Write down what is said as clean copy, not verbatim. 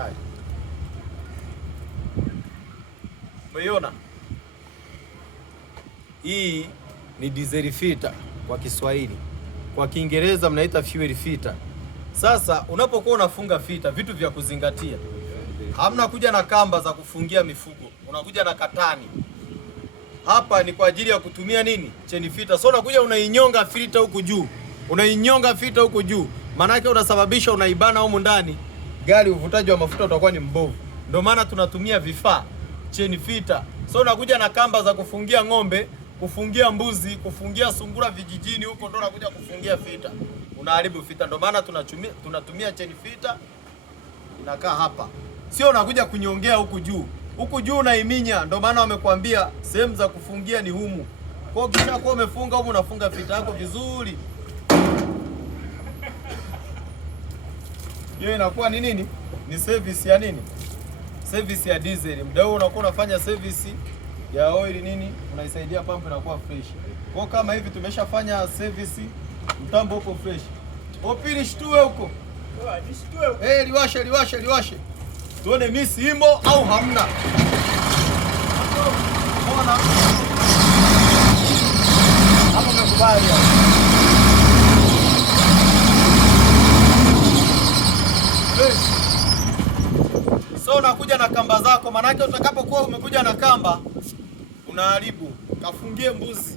hatari. Umeiona? Hii ni diesel filter kwa Kiswahili. Kwa Kiingereza mnaita fuel filter. Sasa unapokuwa unafunga filter, vitu vya kuzingatia. Hamna kuja na kamba za kufungia mifugo. Unakuja na katani. Hapa ni kwa ajili ya kutumia nini? Chain filter. So unakuja unainyonga filter huku juu. Unainyonga filter huku juu. Maana yake unasababisha unaibana humu ndani. Gari uvutaji wa mafuta utakuwa ni mbovu. Ndio maana tunatumia vifaa chain filter. So unakuja na kamba za kufungia ng'ombe, kufungia mbuzi, kufungia sungura vijijini huko, ndio unakuja kufungia filter. Unaharibu filter. Ndio maana tunatumia chain filter. Inakaa hapa. Sio unakuja kunyongea huku juu. Huku juu unaiminya. Ndio maana wamekuambia sehemu za kufungia ni humu. Kwa hiyo kisha kwa umefunga humu, unafunga filter yako vizuri. Hiyo inakuwa ni nini? Ni service ya nini? Service ya diesel. Muda huo unakuwa unafanya service ya oil nini? Unaisaidia pump inakuwa fresh. Kwa kama hivi tumeshafanya service, mtambo uko fresh. Opili shtue huko. Liwashe. Tuone misi imo au hamna. Unaona? Hapo umekubali. So unakuja na kamba zako, manake utakapokuwa umekuja na kamba unaharibu. Kafungie mbuzi.